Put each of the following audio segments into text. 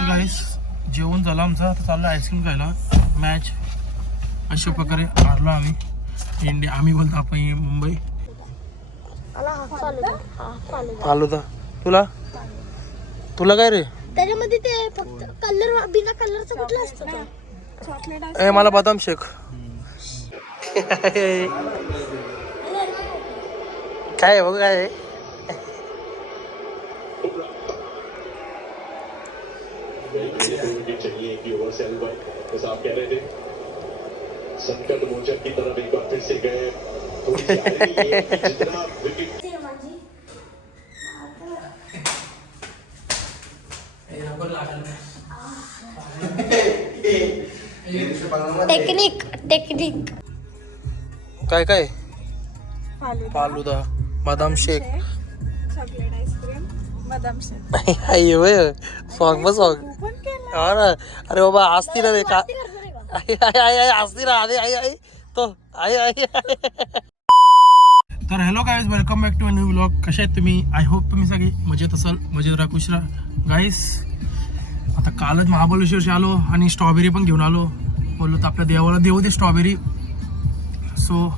तर गाईस जेवण झालं आमचं, आता चाललं आईस्क्रीम खायला. मॅच अशा प्रकारे हारलो आम्ही. इंडिया आम्ही बोलतो आपण मुंबई. फालुदा तुला काय रे? त्याच्यामध्ये ते फक्त कलर बिना कलरचं कुठलं असतं? चॉकलेट. ए मला बदाम शेक. काय बघ काय चाहिए कि ओवर से जैसा आप कह रहे थे संकट मोचन की तरफ एक बार फिर से गए. थोड़ी सी जितना विकेट टेक्निक काय काय फालुदा बदाम शेक चॉकलेट आईस्क्रीम बदाम शेक. सॉंग अरे बाबा असती ना रे का असती ना आई तो आई. तर hello guys, welcome back to a new vlog. कसे आहेत तुम्ही? आय होप तुम्ही सगळे मजेत असाल, मजेत राहा, खुश राहा. गाईस आता कालच महाबळेश्वरशी आलो आणि स्ट्रॉबेरी पण घेऊन आलो. बोललो तर आपल्या देवाला देऊ दे स्ट्रॉबेरी. सो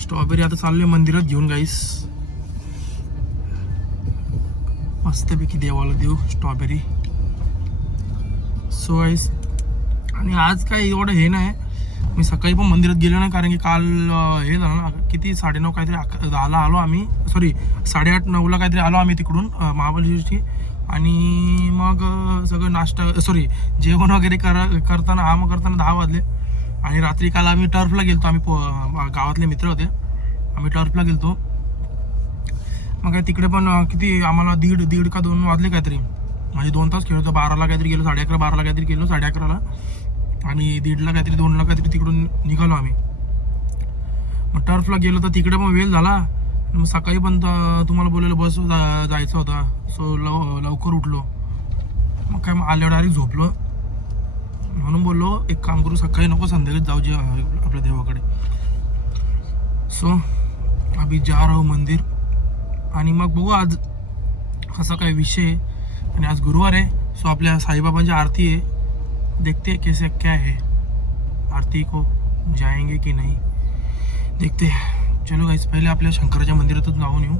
स्ट्रॉबेरी आता चाललोय मंदिरात घेऊन. गाईस मस्तपैकी देवाला देऊ स्ट्रॉबेरी. सो गाईस आणि आज काय एवढं हे नाही, मी सकाळी पण मंदिरात गेलो नाही कारण की काल हे झालं ना, किती 9:30 काहीतरी 10ला आलो आम्ही, सॉरी 8:30-9ला काहीतरी आलो आम्ही तिकडून महाबळेश्वरची. आणि मग सगळं नाश्ता सॉरी जेवण वगैरे करताना 10 वाजले. आणि रात्री काल आम्ही टर्फला गेलतो. आम्ही गावातले मित्र होते, आम्ही टर्फला गेलतो. मग तिकडे पण किती आम्हाला दीड का 2 वाजले काहीतरी, म्हणजे 2 तास खेळतो. 12ला काहीतरी गेलो, 11:30-12ला काहीतरी गेलो, 11:30ला आणि 1:30ला काहीतरी 2ला काहीतरी तिकडून निघालो आम्ही. मग टर्फला गेलो तर तिकडे पण वेळ झाला. मग सकाळी पण तुम्हाला बोललेलं बस जायचं होता. सो लवकर उठलो. मग काय मग आल्यावर डायरेक्ट झोपलो. म्हणून बोललो एक काम करू, सकाळी नको संध्याकाळी जाऊ जे आपल्या देवाकडे. सो अभी जा रहा हूं मंदिर. आणि मग बघू आज कसा काय विषय. आणि आज गुरुवार आहे, सो आपल्या साईबाबांची आरती आहे. देखते कैसे क्या है, आरती को जाएंगे कि नहीं देखते. चलो गाइस पहिले आपल्या शंकराच्या मंदिरातच जाऊन येऊ.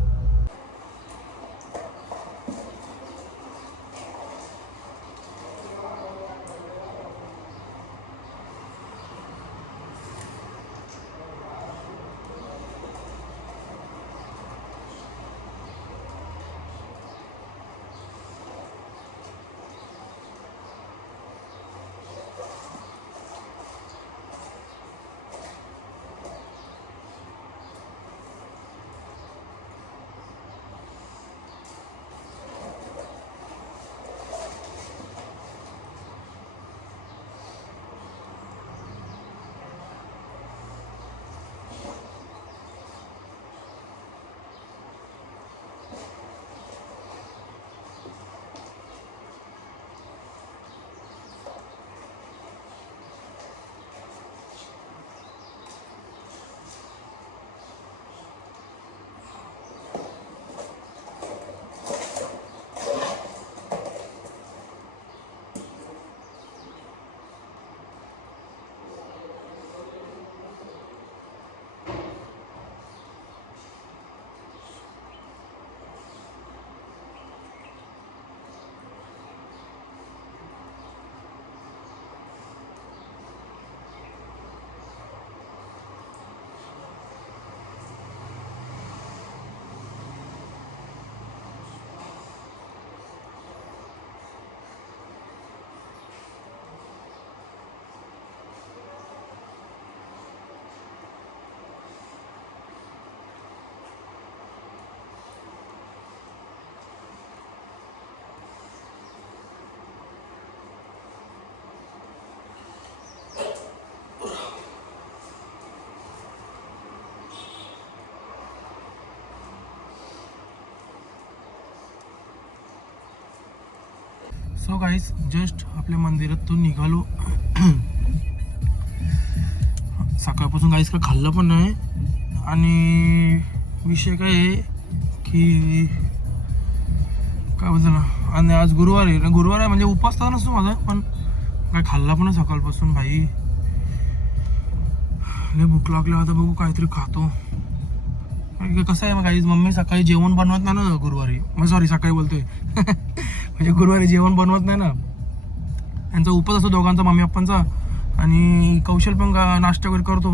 सो गाईस जस्ट आपल्या मंदिरातून निघालो. सकाळपासून गाईस काय खाल्लं पण नाही. आणि विषय काय आहे की काय बोलतो ना, आणि आज गुरुवार आहे. गुरुवार आहे म्हणजे उपवास तर नसतो माझा, पण काय खाल्ला पण नाही सकाळपासून भाई. लय भूक लागली, आता बघू काहीतरी खातो. कसं आहे मग काही मम्मी सकाळी जेवण बनवत नाही ना गुरुवारी, मग सॉरी सकाळी बोलतोय म्हणजे गुरुवारी जेवण बनवत नाही ना. त्यांचा उपवास असतो दोघांचा, मम्मी पप्पांचा. आणि कौशल पण नाश्ता वगैरे करतो.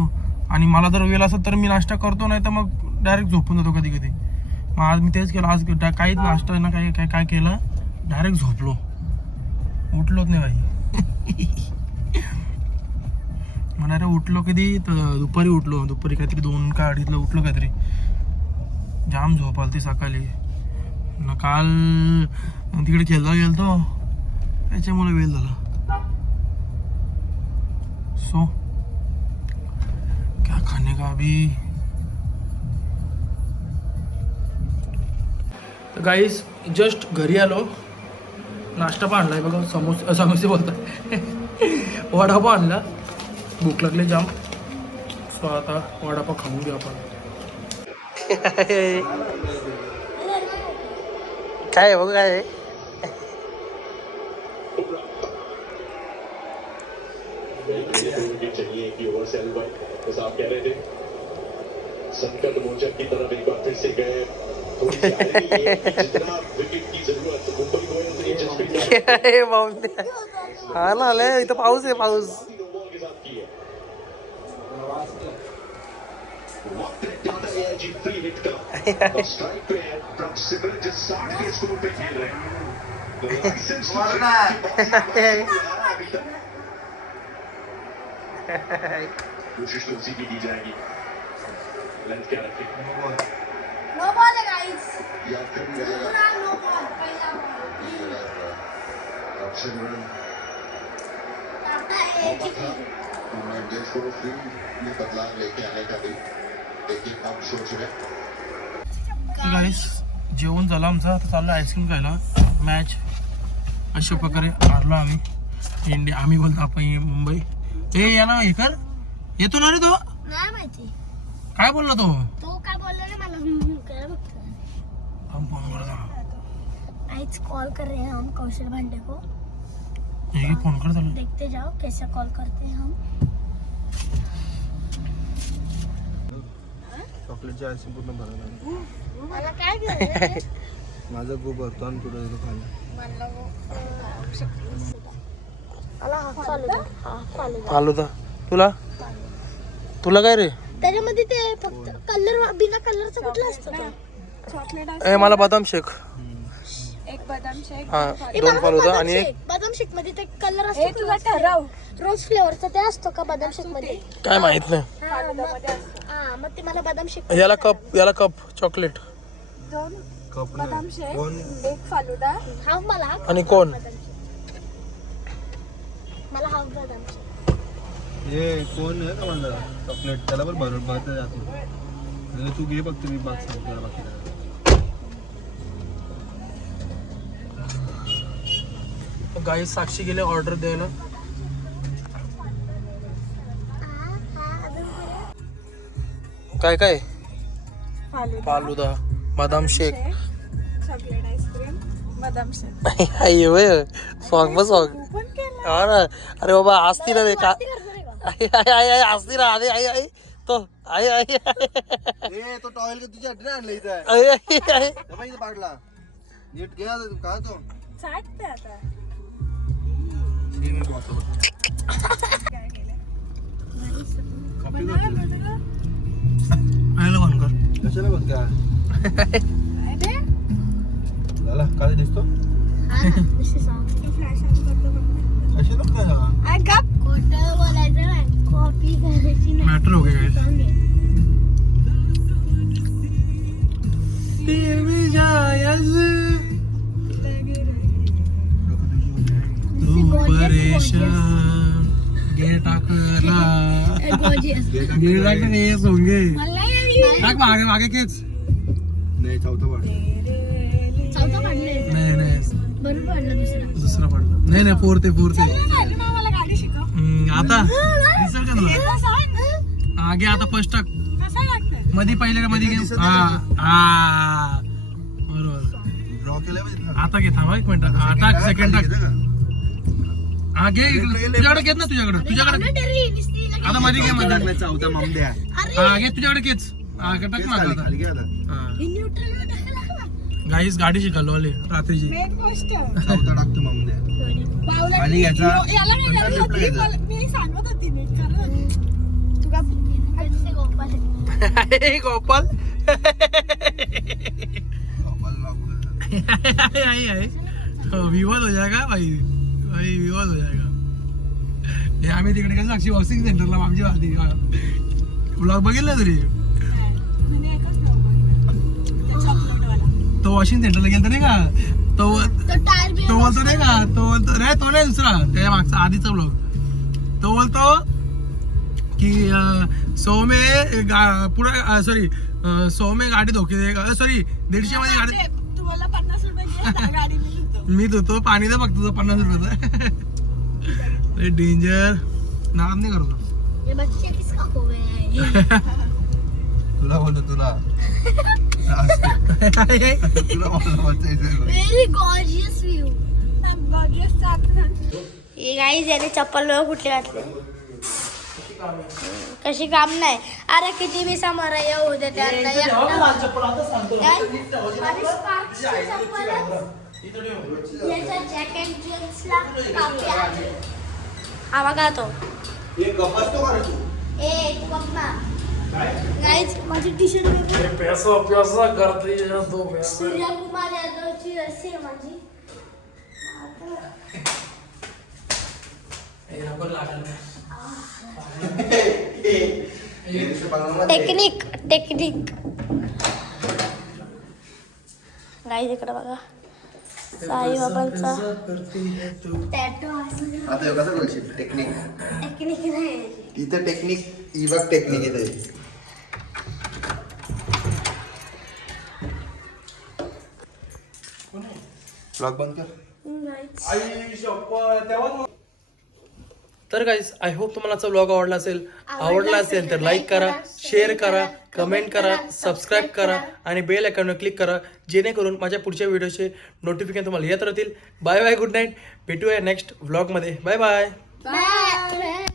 आणि मला जर वेळ असेल तर मी नाश्ता करतो, नाही तर मग डायरेक्ट झोपून जातो कधी कधी. मग आज मी तेच केलं, आज काहीच नाश्ता ना काय केलं, डायरेक्ट झोपलो, उठलोच नाही भाई. मला रे उठलो कधी तर दुपारी काहीतरी 2 का 2:30ला उठलो काहीतरी. जाम झोप आली ती सकाळी. काल तिकडे खेळला गेलतो त्याच्यामुळे वेळ झाला. सो क्या खाने का अभी. गाईस जस्ट घरी आलो, नाश्ता पण आणलाय बघा, समोसे बोलतात वडापाव आणला. भूक लागली जाम. सो आता वडापाव खाऊन घेऊ आपण. काय बघ काय चाहिए कि ओवर से अलवर जैसा आप कह रहे थे संकट मोचन की तरफ एक बार फिर से गए. थोड़ी सी आयरनी ये कि जितना विकेट की जरूरत मुंबई को है उतनी जसप्रीत हा ना आलंय इथं पाऊस आहे पाऊस. के साथ की है. वक्त ज्यादा है जी फ्री हिट का और स्ट्राइक पे है प्रॉक्सिमल जो 60 के स्कोर पे खेल रहे हैं. लाइसेंस कोशिश तो उसी की दी जाएगी. लेंथ क्या रखे नो बॉल है गाइस, याद कर पूरा नो बॉल. पहला बॉल ऑप्शन रन आता है मैच को फ्री में बदलाव लेके आने का भी लेकिन अब सोच रहे गाईस जेवण झालं आमचं, आता चाललं आईस्क्रीम खायला. मॅच अशा प्रकारे हारलो आम्ही. इंडिया आम्ही बोलतो आपण मुंबई. या ना हे कर, येतो ना रे तो. नाही माहिती काय बोलला तो काय बोलला ना मला. काय बघतो हम फोन करता. आज कॉल कर रहे हैं हम कौशल भांडे को. हे फोन कर चालू. देखते जाओ कैसे कॉल करते हैं हम. चॉकलेटची आईस्क्रीम पूर्ण भरायला मला काय घ्यायचं माझा खूप भरतो आणि तुला देतो खायला. मला हाफ फालुदा. हाफ फालुदा फालुदा. तुला काय रे. त्याच्यामध्ये ते फक्त कलर बिना कलरचं कुठलं असतं ते? चॉकलेट ए मला बदाम शेक. एक बदाम शेक. हा ए, 2 मला फालुदा बदाम आणि एक शेक. बदाम शेक मध्ये ते कलर हे असतो तुझा ठरव. रोज फ्लेवरचा ते असतो का बदाम शेक मध्ये? काय माहित नाही. हा मग ते मला बदाम शेक. याला कप चॉकलेट 2 कप बदाम शेक, कोण 1 फालुदा. हाफ मला आणि कोण? बदाम शेक. मला हाफ बदाम शेक. हे कोण आहे का माझा चॉकलेट त्याला पण भरत जातो. म्हणजे तू घे फक्त मी बात सांगतो त्याला बाकी गाई साक्षी गेले ऑर्डर द्यायला. काय फालुदा बदाम शेक. चॉकलेट आईस्क्रीम, बदाम शेक. सॉंग पण केलं. हा ना. अरे बाबा असती ना रे का. आई असती ना. आई तो आई तो टॉवेल का तुझ्या हड्डी आणलं इथं बाई पाडला नीट घे आता. काय तो चाटते आता. काय केलं? बनवा. आयला बंद कर. कशाला बघता काय रे? झाला काय दिसतो फ्लॅश ऑन करतो बघ. कशाला बघता. आय गप. खोटं बोलायचं नाही. कॉपी करायची नाही. मॅटर हो गया सांगे. गे टाकला Gorgeous. गे टाकले सोंगे मला टाक मागे मागे केच. नाही चौथा पाड चौथा काढलाय. नाही बरोबर काढला दुसरा पडला. नाही 4th अजून मला गाडी शिकव. आता दिसेल का तुला. तुला सांग आगे आता फर्स्ट टाक. कसं वाटतं? मध्ये पहिले मध्ये दिसत हा नाही हा बरोबर. डोक्याला माहिती का? आता घे थांबा एक मिनिट आता काय सेकंड खाली टाक घेतं का? हा घे तुझ्याकडे घेत ना तुझ्याकडे आता मध्ये घे मध्ये टाकला चौथा मामद्या हा घे तुझ्याकडे घेच हा घे, टाक ना खाली आता खाली घे आता गाईस गाडी शिकलो आले रात्रीची मेन गोष्ट चौथा टाकतो मामद्या बावला खाली घ्यायचा. याला काय नंतर झाली left ला होती? घ्यायचा. मी सांगत होती नीट कारण तुला गोपाल कपाल आई आई तो विवाद हो जाएगा भाई भाई विवाद हो जाएगा हे आम्ही तिकडे कसं साक्षी वॉशिंग सेंटरला आमची वाहती ब्लॉग बघितला तरी म्हणजे एकच त्या चॉकलेटवाला तो वॉशिंग सेंटरला गेलता नाही का तो टायर बी तो बोलतो नाही का तो बोलतो नाही तो नाही दुसरा त्याच्या मागचा आधीचा ब्लॉग तो बोलतो की सौमे पुढे सॉरी सौमे गाडी धोके दे सॉरी 150 मध्ये गाडी तुम्हाला 50 रुपये घे गाडी मी घेतो मी धुतो पाणी दे फक्त तुझं 50 रुपयाचं डेंजर नाद नाही करतो ये बच्चे किसका खोए हैं तुला बोलतो तुला तुला बोलतो वेरी गॉर्जियस व्यू बघियस आता हे गाईज याने चप्पल कुठले घातले कशी काम नाही अरे किती बी समोर येऊ दे आवा का तो ए तू बघ ना गाईज माझी टी शर्ट पैसा करते सूर्यकुमार यादवची रस्सी आहे माझी टेक्निक गाईज इकडे बघा साईबाबांचा टॅटू आता हे कसं बोलशील टेक्निक टेक्निक नाही इथं टेक्निक ही बघ टेक्निक इथे ब्लॉग बंद कर तर गाईज आय होप तुम्हाला आजचा ब्लॉग आवडला असेल तर लाईक करा शेअर करा कमेंट करा सबस्क्राईब करा आणि बेल आयकॉनवर क्लिक करा जेणेकरून माझ्या पुढच्या व्हिडिओचे नोटिफिकेशन तुम्हाला येत राहतील बाय बाय गुड नाईट भेटूया नेक्स्ट व्लॉगमध्ये बाय बाय बाय